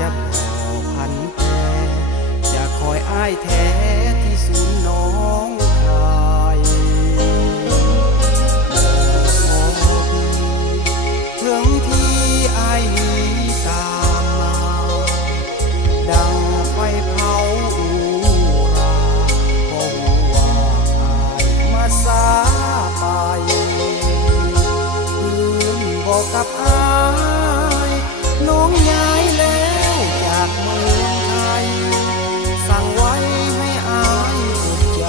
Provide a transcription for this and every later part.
จะขอพันแปรจะคอยอ้ายแท้ที่ศูนย์น้องคายถึงที่อ้ายนี้ตามมาดังไฟเผาอุราพอหัวอ้ายมาสาไปบอกกับอ้ายน้องย้ายแล้วจากเมืองไทยสั่งไว้ให้อ้ายภูมิใจ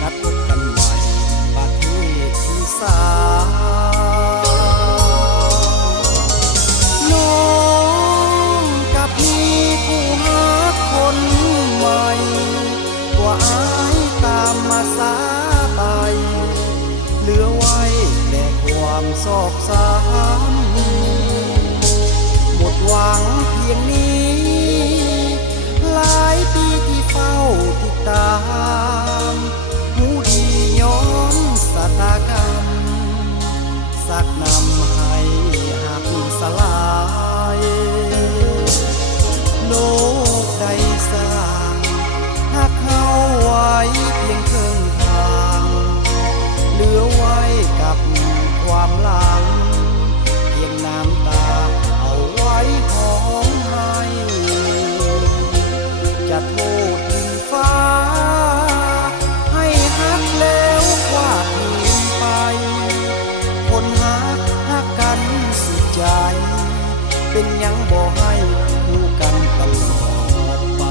นัดพบกันใหม่ประเทศที่สามน้องกับพี่ผู้ฮักคนใหม่ว่าอ้ายตามมาสาไปเหลือไว้แต่ความโศกสามหมดหวังเพียงนี้หลายปีที่เฝ้าติดตามหูดีย้อนสะตากรรมสักนำให้หักสลายโลกใดสร้างหักเขาไว้เพียงครึ่งทางเหลือไว้กับความหลังเพียงน้ำตาเอาไว้ของให้จะโทษดินฟ้าให้หักแล้วกว่าคืนไปคนหักกันสุดใจเป็นยังบ่ให้คู่กันตลอดไป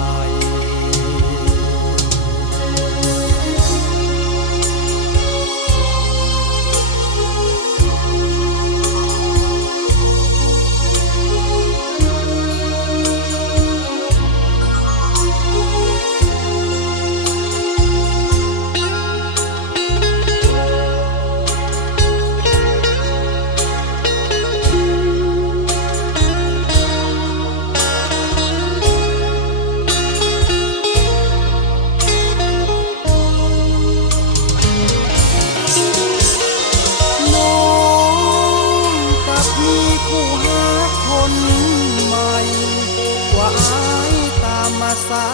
สา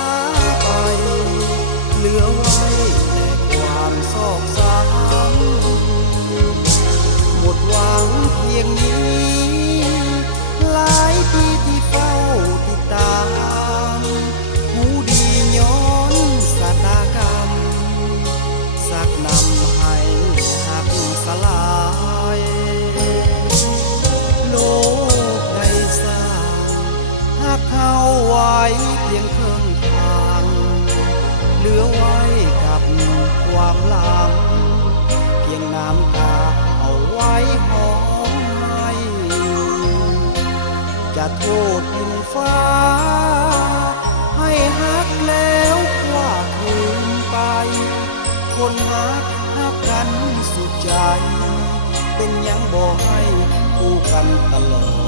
ไปเหลือไว้แต่ความโศกเศร้าหมดหวังเพียงนี้หลายปีที่เฝ้าติดตามหูดีย้อนสะตากรรมสักนำให้หักสลายโลกใดสร้างหักเขาไว้เพียงครึ่งทางเหลือไว้กับความหลังเพียงน้ำตาเอาไว้หอมให้จะโทษดินฟ้าให้หักแล้วกว่าคืนไปคนหักกันสุดใจเป็นยังบ่ให้คู่กันตลอด